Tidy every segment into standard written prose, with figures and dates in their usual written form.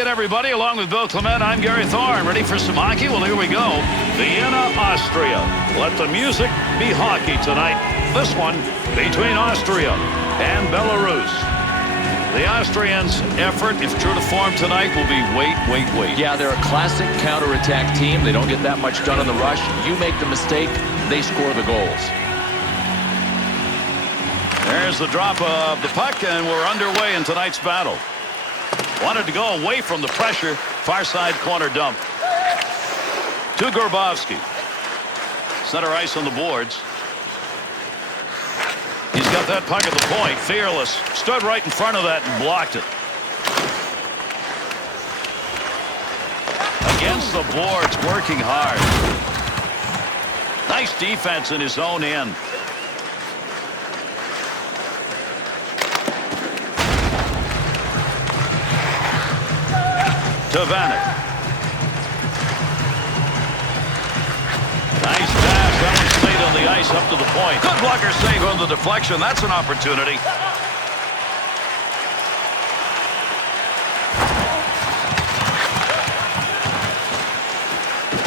again, everybody. Along with Bill Clement, I'm Gary Thorne. Ready for some hockey? Well, here we go. Vienna, Austria. Let the music be hockey tonight. This one between Austria and Belarus. The Austrians' effort, if true to form tonight, will be wait. Yeah, they're a classic counterattack team. They don't get that much done on the rush. You make the mistake, they score the goals. There's the drop of the puck, and we're underway in tonight's battle. Wanted to go away from the pressure. Far side corner dump. To Grabowski. Center ice on the boards. He's got that puck at the point. Fearless. Stood right in front of that and blocked it. Against the boards, working hard. Nice defense in his own end. To Vanek. Nice pass. That one stayed on the ice up to the point. Good blocker save on the deflection. That's an opportunity.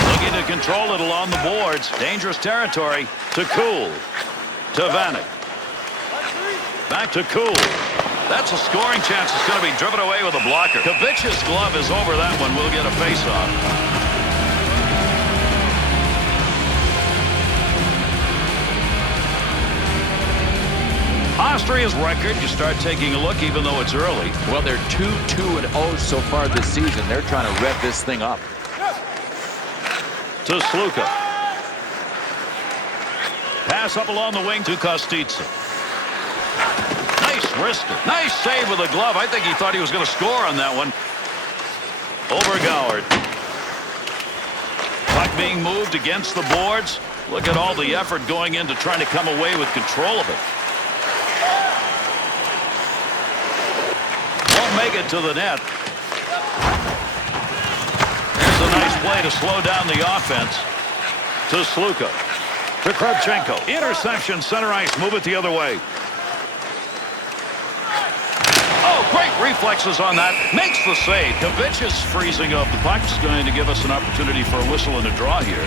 Looking to control it along the boards. Dangerous territory. To Cool. To Vanek. Back to Cool. That's a scoring chance. It's going to be driven away with a blocker. Kavic's glove is over that one. We'll get a face-off. Austria's record, you start taking a look, even though it's early. Well, they're 2-2-0 so far this season. They're trying to rev this thing up. To Sluka. Pass up along the wing to Kostitsa. Nice wrister. Nice save with a glove. I think he thought he was going to score on that one. Over Goward. Puck being moved against the boards. Look at all the effort going into trying to come away with control of it. Won't make it to the net. There's a nice play to slow down the offense. To Sluka. To Kravchenko. Interception, center ice. Move it the other way. Great reflexes on that. Makes the save. Kavic is freezing up. The puck's going to give us an opportunity for a whistle and a draw here.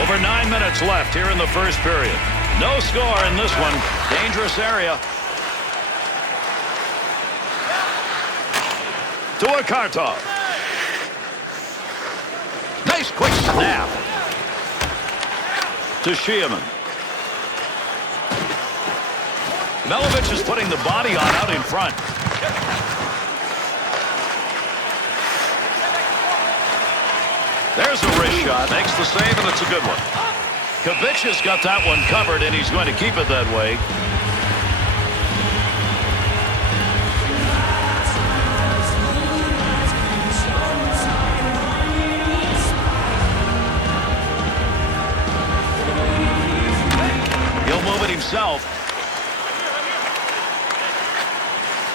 Over 9 minutes left here in the first period. No score in this one. Dangerous area. To Akartov. Nice quick snap. To Sheeman. Melovic is putting the body on out in front. There's a wrist shot. Makes the save, and it's a good one. Kavic has got that one covered, and he's going to keep it that way. Himself.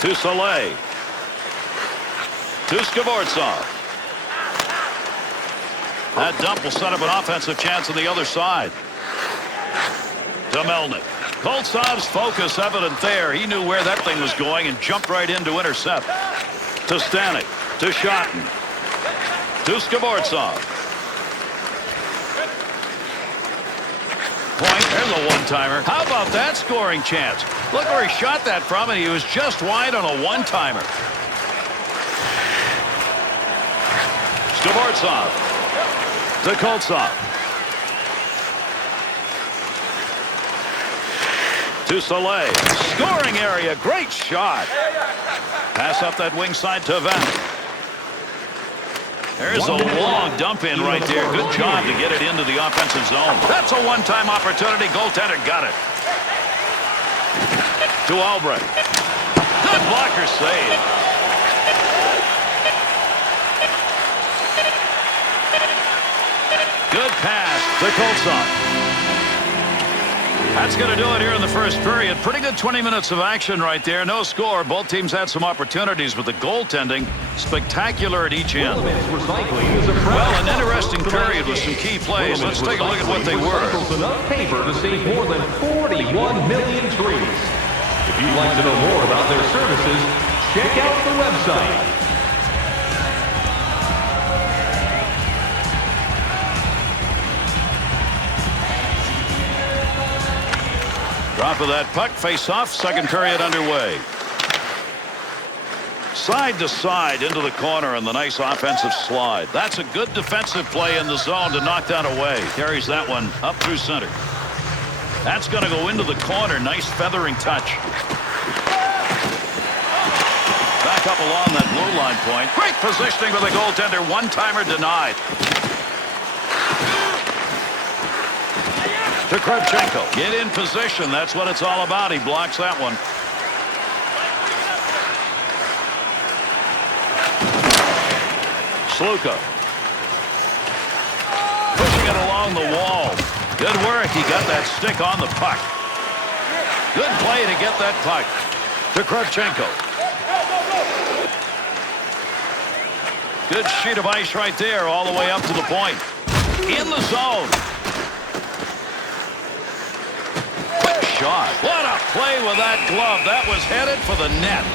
To Soleil. To Skvortsov. That dump will set up an offensive chance on the other side. To Melnick. Koltsov's focus evident there. He knew where that thing was going and jumped right in to intercept. To Stanek. To Schotten. To Skvortsov. Point. There's a one-timer. How about that scoring chance? Look where he shot that from, and he was just wide on a one-timer. Skvortsov. To Koltsov. To Soleil. Scoring area. Great shot. Pass up that wing side to Vanek. There's a long dump in right there. Good job to get it into the offensive zone. That's a one-time opportunity. Goaltender got it. To Albrecht. Good blocker save. Good pass to Koltsov. That's going to do it here in the first period. Pretty good 20 minutes of action right there. No score. Both teams had some opportunities, but the goaltending spectacular at each end. Well, an interesting period with some key plays. Let's take a look at what they were. Enough paper to save more than 41 million trees. If you'd like to know more about their services, check out the website. Drop of that puck, face-off, second period underway. Side to side into the corner and the nice offensive slide. That's a good defensive play in the zone to knock that away. Carries that one up through center. That's going to go into the corner. Nice feathering touch. Back up along that blue line point. Great positioning for the goaltender. One-timer denied. To Kravchenko. Get in position. That's what it's all about. He blocks that one. Sluka. Pushing it along the wall. Good work. He got that stick on the puck. Good play to get that puck. To Kravchenko. Good sheet of ice right there all the way up to the point. In the zone. Shot. What a play with that glove. That was headed for the net.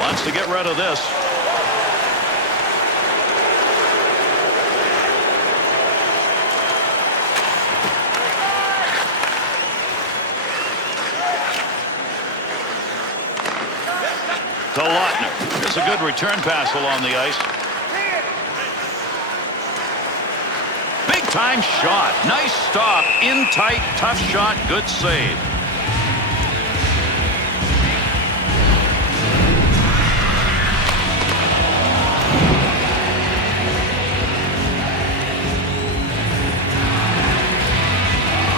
Wants to get rid of this. To Lautner. It's a good return pass along the ice. Big time shot. Nice stop. In tight. Tough shot. Good save.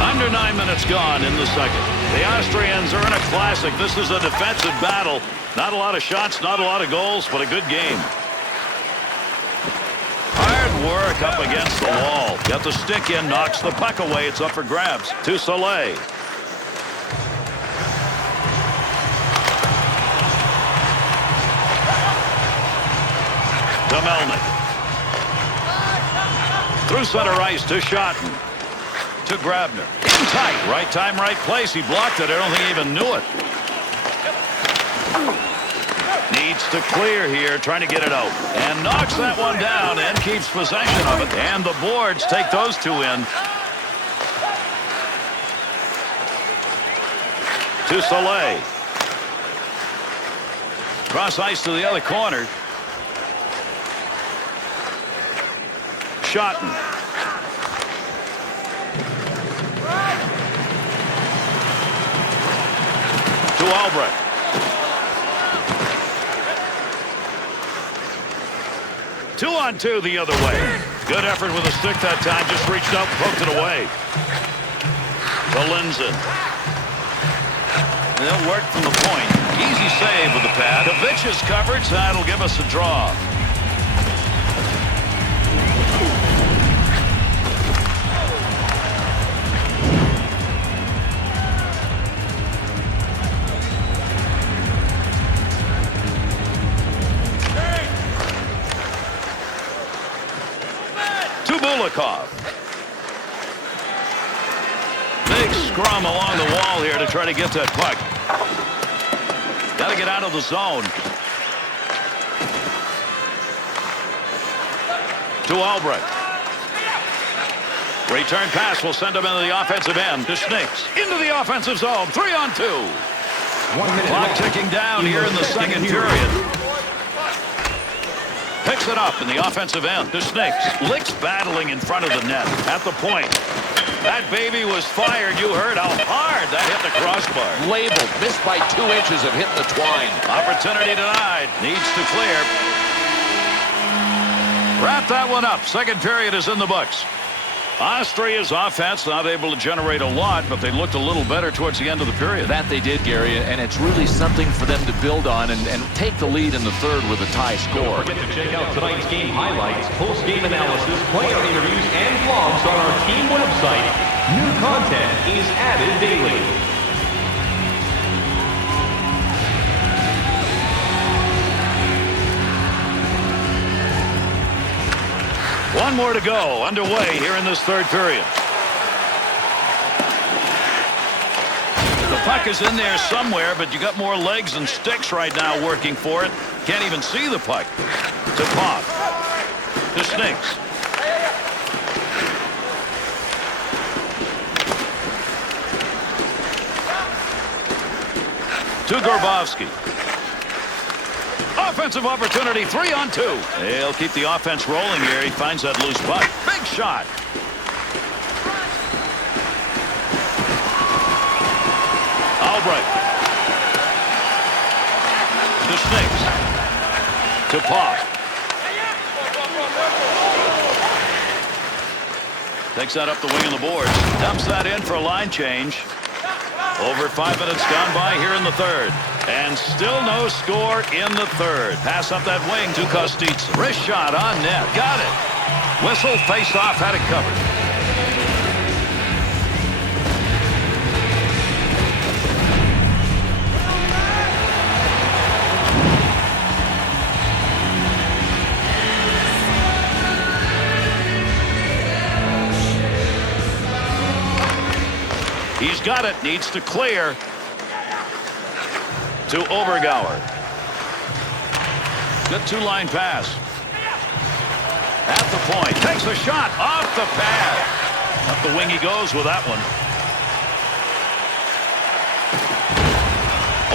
Under 9 minutes gone in the second. The Austrians are in a classic. This is a defensive battle. Not a lot of shots, not a lot of goals, but a good game. Hard work up against the wall. Got the stick in, knocks the puck away. It's up for grabs. To Soleil. To Melnick. Through center ice to Schotten. To Grabner. In tight. Right time, right place. He blocked it. I don't think he even knew it. Needs to clear here, trying to get it out. And knocks that one down and keeps possession of it. And the boards take those two in. To Soleil. Cross ice to the other corner. Schotten. To Albrecht. Two-on-two the other way. Good effort with a stick that time. Just reached out and poked it away. To Lindzen. They'll work from the point. Easy save with the pad. Davic's coverage. That'll give us a draw. Big scrum along the wall here to try to get that puck. Got to get out of the zone. To Albrecht. Return pass will send him into the offensive end. To Schnicks. Into the offensive zone. 3-on-2. 1 minute Clock left. ticking down here in the second period. Picks it up in the offensive end. To Schnicks. Licks battling in front of the net. At the point. That baby was fired. You heard how hard that hit the crossbar. Labeled. Missed by 2 inches of hitting the twine. Opportunity denied. Needs to clear. Wrap that one up. Second period is in the books. Austria's offense not able to generate a lot, but they looked a little better towards the end of the period. That they did, Gary, and it's really something for them to build on and take the lead in the third with a tie score. Don't forget to check out tonight's game highlights, post-game analysis, player interviews, and vlogs on our team website. New content is added daily. One more to go, underway here in this third period. The puck is in there somewhere, but you got more legs and sticks right now working for it. Can't even see the puck. To Pop. To Snicks. To Grabowski. Offensive opportunity, 3-on-2. They'll keep the offense rolling here. He finds that loose puck. Big shot. Albright. To Snicks. To Pop. Takes that up the wing of the boards. Dumps that in for a line change. Over 5 minutes gone by here in the third. And still no score in the third. Pass up that wing to Kostitsa. Wrist shot on net. Got it. Whistle, face off, had it covered. He's got it. Needs to clear. To Obergauer. Good two-line pass. At the point. Takes a shot off the pad. Up the wing he goes with that one.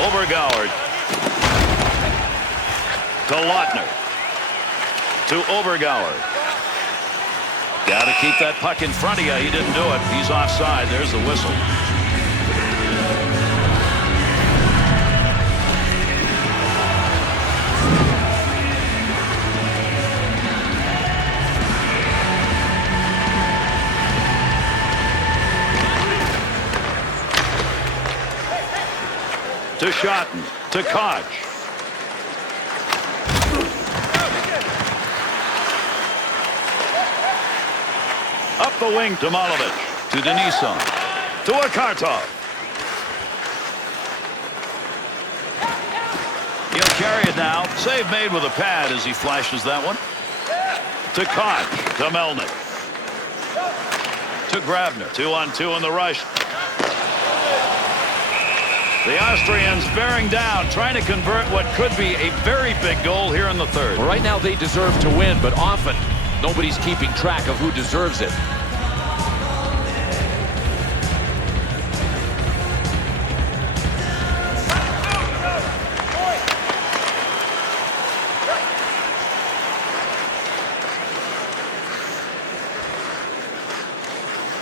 Obergauer. To Lautner. To Obergauer. Got to keep that puck in front of you. He didn't do it. He's offside. There's the whistle. To Schotten. To Koch. Up the wing to Malovich. To Denisov. To Akartov. He'll carry it now. Save made with a pad as he flashes that one. To Koch. To Melnick. To Grabner. 2-on-2 in the rush. The Austrians bearing down, trying to convert what could be a very big goal here in the third. Well, right now they deserve to win, but often nobody's keeping track of who deserves it.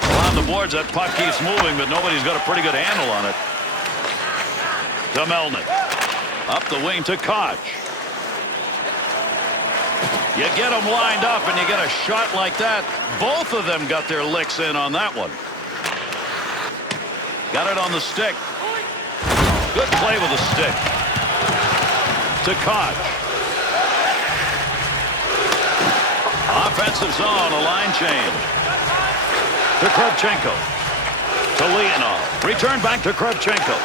Well, on the boards, that puck keeps moving, but nobody's got a pretty good handle on it. To Melnick. Up the wing to Koch. You get them lined up and you get a shot like that. Both of them got their licks in on that one. Got it on the stick. Good play with the stick. To Koch. Offensive zone, a line change. To Kravchenko. To Leonov. Return back to Kravchenko.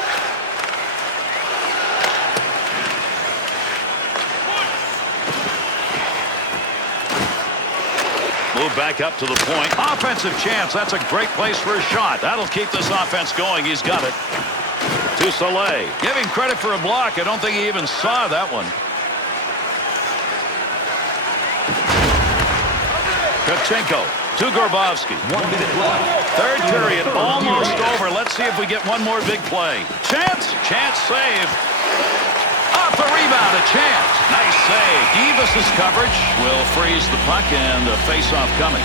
Move back up to the point. Offensive chance. That's a great place for a shot. That'll keep this offense going. He's got it. To Soleil. Give him credit for a block. I don't think he even saw that one. Kravchenko. To Grabowski. 1 minute left. Third period almost over. Let's see if we get one more big play. Chance. Chance save. Off the rebound, a chance. Nice save. Divas' coverage will freeze the puck and a face-off coming.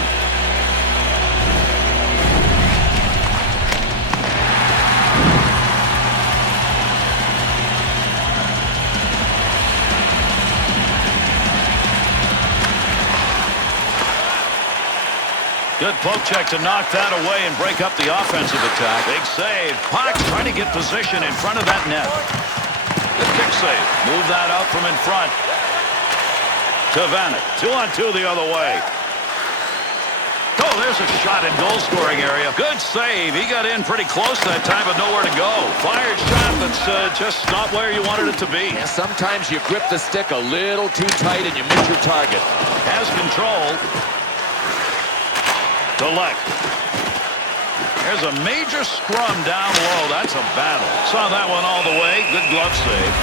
Good poke check to knock that away and break up the offensive attack. Big save. Puck trying to get position in front of that net. Good kick save. Move that out from in front. To Vanek. 2-on-2 the other way. Oh, there's a shot in goal-scoring area. Good save. He got in pretty close that time, but nowhere to go. Fired shot that's just not where you wanted it to be. Yeah, sometimes you grip the stick a little too tight and you miss your target. Has control. To Leck. There's a major scrum down low. That's a battle. Saw that one all the way. Good glove save.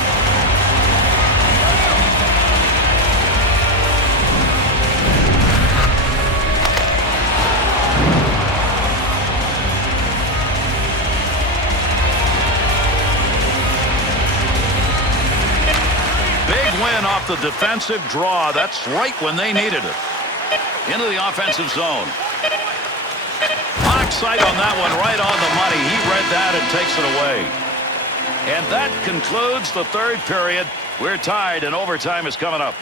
Big win off the defensive draw. That's right when they needed it. Into the offensive zone. Sight on that one, right on the money. He read that and takes it away. And that concludes the third period. We're tied and overtime is coming up.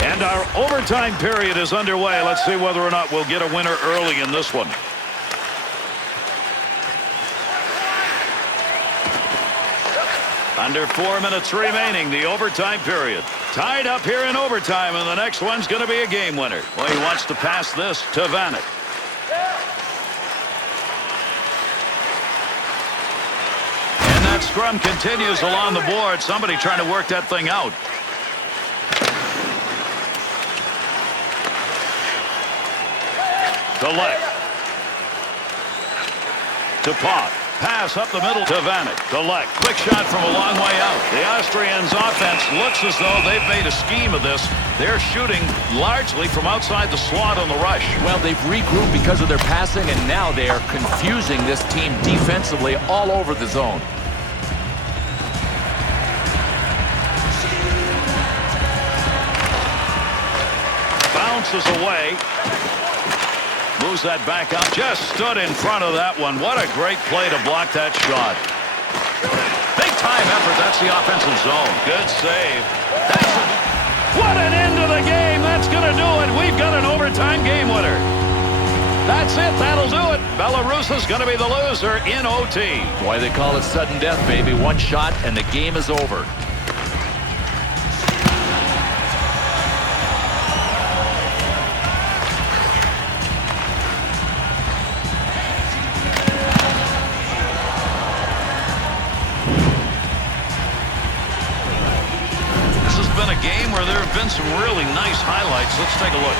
And our overtime period is underway. Let's see whether or not we'll get a winner early in this one. Under 4 minutes remaining, the overtime period. Tied up here in overtime, and the next one's going to be a game winner. Well, he wants to pass this to Vanek. And that scrum continues along the board. Somebody trying to work that thing out. To Leck. To Pop. Pass up the middle to Vanek. To Leck. Quick shot from a long way out. The Austrians' offense looks as though they've made a scheme of this. They're shooting largely from outside the slot on the rush. Well, They've regrouped because of their passing, and now they are confusing this team defensively all over the zone. Bounces away. Moves that back up. Just stood in front of that one. What a great play to block that shot. Big time effort. That's the offensive zone. Good save. What an end to the game. That's going to do it. We've got an overtime game winner. That's it. That'll do it. Belarus is going to be the loser in OT. Why they call it sudden death, baby. One shot and the game is over. This has been a game where there have been some really nice highlights. Let's take a look.